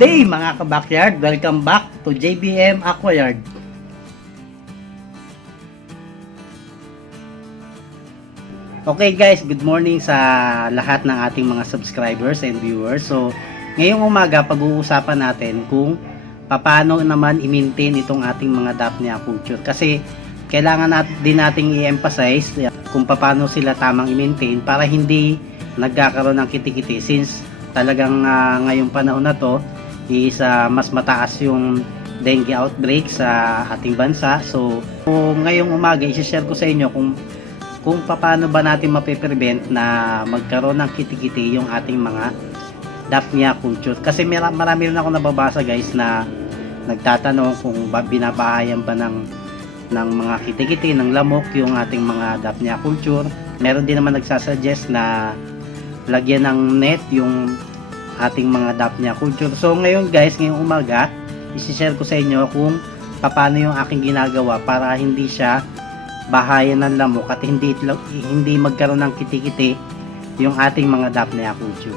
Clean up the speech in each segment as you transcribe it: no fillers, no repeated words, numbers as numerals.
day mga kabakyard, welcome back to JBM Aquayard. Okay guys, good morning sa lahat ng ating mga subscribers and viewers. So ngayong umaga pag-uusapan natin kung paano naman i-maintain itong ating mga Daphnia culture, kasi kailangan din nating i-emphasize kung paano sila tamang i-maintain para hindi nagkakaroon ng kitikiti, since talagang ngayong panahon na to is mas mataas yung dengue outbreak sa ating bansa. So ngayong umaga i-share ko sa inyo kung paano ba natin mape-prevent na magkaroon ng kitikiti yung ating mga Daphnia culture, kasi marami rin ako nababasa guys na nagtatanong kung binabahayan ba ng mga kitikiti, ng lamok yung ating mga Daphnia culture. Meron din naman nagsasuggest na lagyan ng net yung ating mga Daphnia culture. So ngayon guys, ngayong umaga i-share ko sa inyo kung paano yung aking ginagawa para hindi siya bahayan ng lamok at hindi magkaroon ng kitikiti yung ating mga Daphnia culture.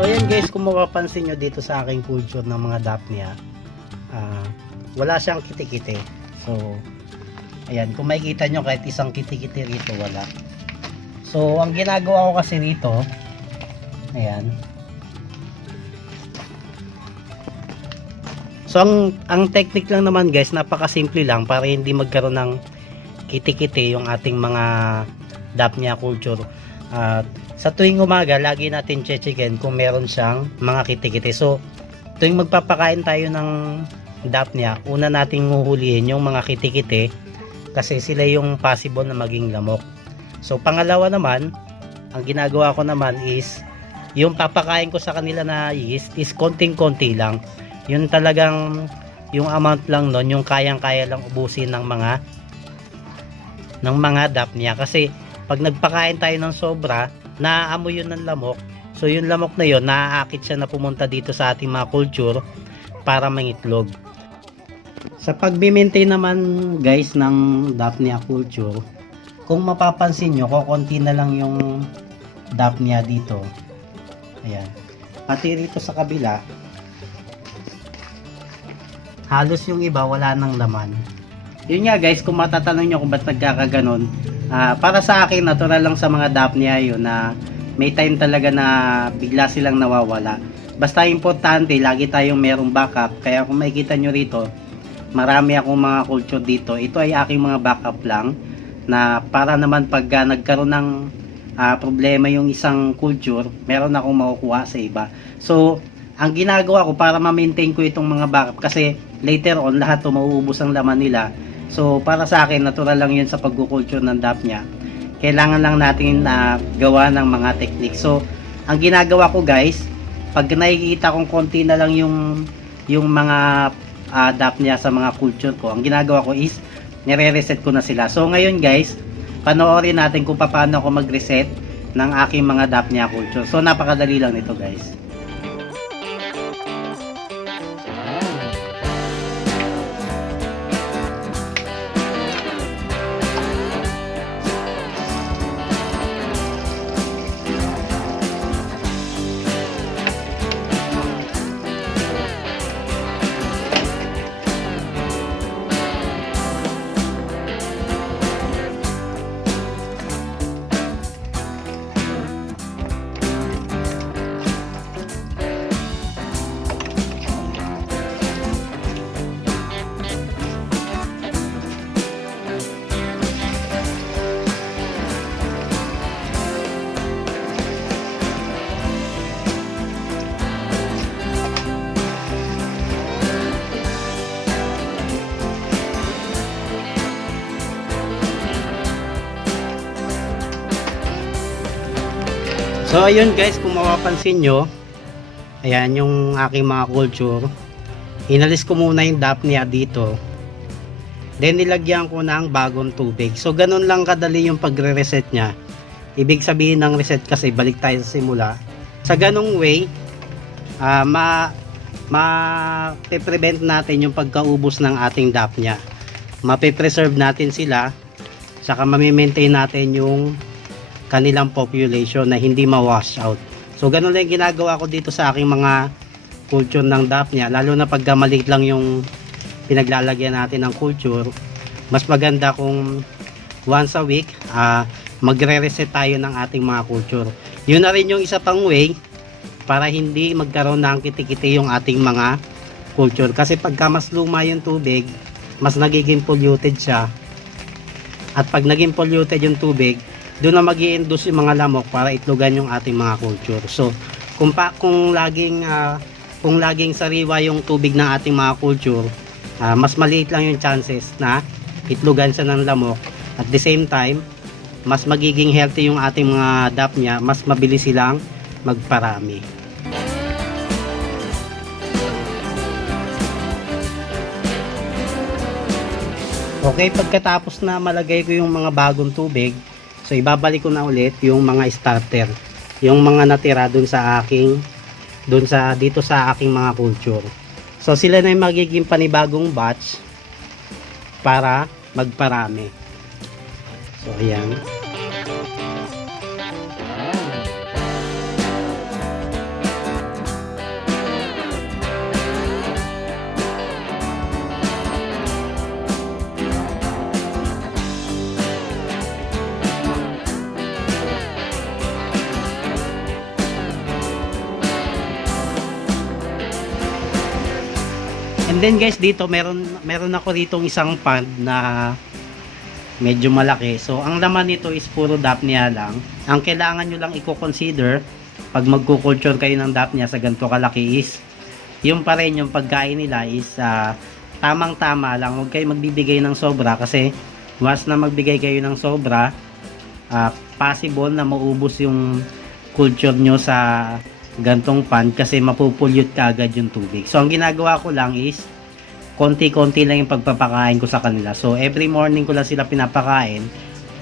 So yan guys, kung mapapansin nyo dito sa aking culture ng mga Daphnia, wala siyang kitikiti. So ayan, kung makikita nyo kahit isang kitikiti rito wala. So ang ginagawa ko kasi rito, ayan, so ang technique lang naman guys, napakasimple lang para hindi magkaroon ng kitikiti yung ating mga Daphnia culture. Sa tuwing umaga, lagi natin checkin kung meron siyang mga kitikiti. So, tuwing magpapakain tayo ng Daphnia, una nating huhulihin yung mga kitikiti kasi sila yung possible na maging lamok. So, pangalawa naman, ang ginagawa ko naman is yung papakain ko sa kanila na yeast is konting-konti lang. Yun talagang yung amount lang nun, yung kayang-kaya lang ubusin ng mga Daphnia. Kasi pag nagpakain tayo ng sobra, naaamoy yun ng lamok. So yung lamok na yun, naaakit siya na pumunta dito sa ating mga culture para mangitlog. Sa pag-maintain naman guys ng Daphnia culture, kung mapapansin nyo, kukunti na lang yung Daphnia dito. Ayan. Pati rito sa kabila, halos yung iba wala nang laman. Yun nga guys, kung matatanong nyo kung ba't nagkakaganon, para sa akin natural lang sa mga Daphnia yun na may time talaga na bigla silang nawawala. Basta importante lagi tayong merong backup. Kaya kung makikita nyo rito, marami akong mga culture dito. Ito ay aking mga backup lang, na para naman pag nagkaroon ng problema yung isang culture, meron akong makukuha sa iba. So ang ginagawa ko para ma-maintain ko itong mga backup, kasi later on lahat to mauubos ang laman nila. So para sa akin natural lang yun sa pagkukulture ng Daphnia. Kailangan lang natin gawa ng mga technique. So ang ginagawa ko guys, pag nakikita kong konti na lang yung mga Daphnia sa mga culture ko, ang ginagawa ko is nire-reset ko na sila. So ngayon guys, panoorin natin kung paano ako mag-reset ng aking mga Daphnia culture. So napakadali lang nito guys. So ayun guys, kung mapapansin nyo, ayan yung aking mga culture. Inalis ko muna yung Daphnia dito, then nilagyan ko ng bagong tubig. So ganun lang kadali yung pagre-reset nya. Ibig sabihin ng reset kasi balik tayo sa simula. Sa ganung way, ma-prevent natin yung pagkaubos ng ating Daphnia. mape-preserve natin sila, saka mami-maintain natin yung kanilang population na hindi ma-wash out. So ganun lang yung ginagawa ko dito sa aking mga culture ng Daphnia, lalo na pag maliit lang yung pinaglalagyan natin ng culture. Mas maganda kung once a week magre-reset tayo ng ating mga culture. Yun na rin yung isa pang way para hindi magkaroon ng kitikiti yung ating mga culture, kasi pagka mas luma yung tubig, mas nagiging polluted siya, at pag naging polluted yung tubig, doon na mag-i-induce yung mga lamok para itlogan yung ating mga culture. So kung laging sariwa yung tubig ng ating mga culture, mas maliit lang yung chances na itlogan siya ng lamok. At the same time, mas magiging healthy yung ating mga Daphnia, mas mabilis silang magparami. Okay, pagkatapos na malagay ko yung mga bagong tubig, so ibabalik ko na ulit yung mga starter, yung mga natira dito sa aking mga culture. So sila na yung magiging panibagong batch para magparami. So ayan. And then guys, dito meron ako rito isang pond na medyo malaki. So ang laman nito is puro Daphnia lang. Ang kailangan nyo lang i-consider pag magkukulture kayo ng Daphnia sa ganito kalaki is yung pa rin yung pagkain nila is tamang tama lang. Huwag kayo magbibigay ng sobra, kasi once na magbigay kayo ng sobra, possible na maubos yung culture nyo sa gantong pan, kasi mapupulyot ka agad yung tubig. So ang ginagawa ko lang is konti-konti lang yung pagpapakain ko sa kanila. So every morning ko lang sila pinapakain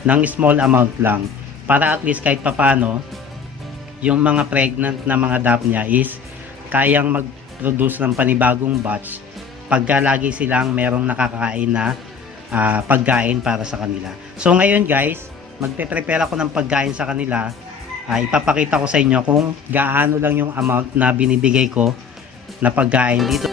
ng small amount lang, para at least kahit papano yung mga pregnant na mga Daphnia is kayang mag-produce ng panibagong batch pagka lagi silang merong nakakain na pagkain para sa kanila. So ngayon guys, magpe-prepare ako ng pagkain sa kanila. Ipapakita ko sa inyo kung gaano lang yung amount na binibigay ko na pagkain dito.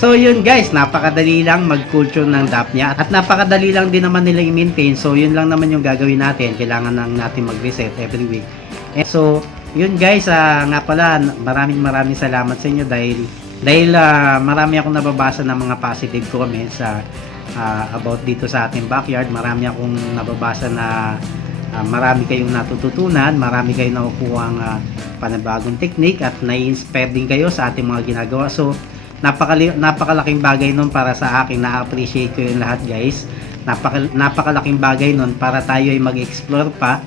So yun guys, napakadali lang mag-culture ng Daphnia at napakadali lang din naman nila i-maintain. So yun lang naman yung gagawin natin. Kailangan lang natin mag-reset every week. And so yun guys, nga pala maraming salamat sa inyo dahil marami akong nababasa ng mga positive comments about dito sa ating backyard. Marami akong nababasa na marami kayong natututunan, marami kayong nakukuha ang panibagong technique at nai-inspire din kayo sa ating mga ginagawa. So napakalaking bagay nun para sa akin, na-appreciate ko yung lahat guys. napakalaking bagay nun para tayo ay mag-explore pa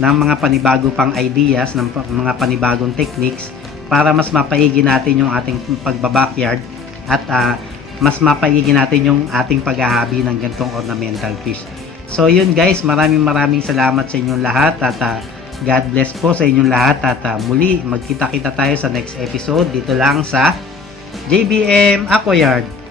ng mga panibago pang ideas, ng mga panibagong techniques para mas mapaigi natin yung ating pagbabackyard at mas mapaigi natin yung ating paghahabi ng gantong ornamental fish. So yun guys, maraming salamat sa inyong lahat at God bless po sa inyong lahat at muli magkita-kita tayo sa next episode dito lang sa JBM Aquayard.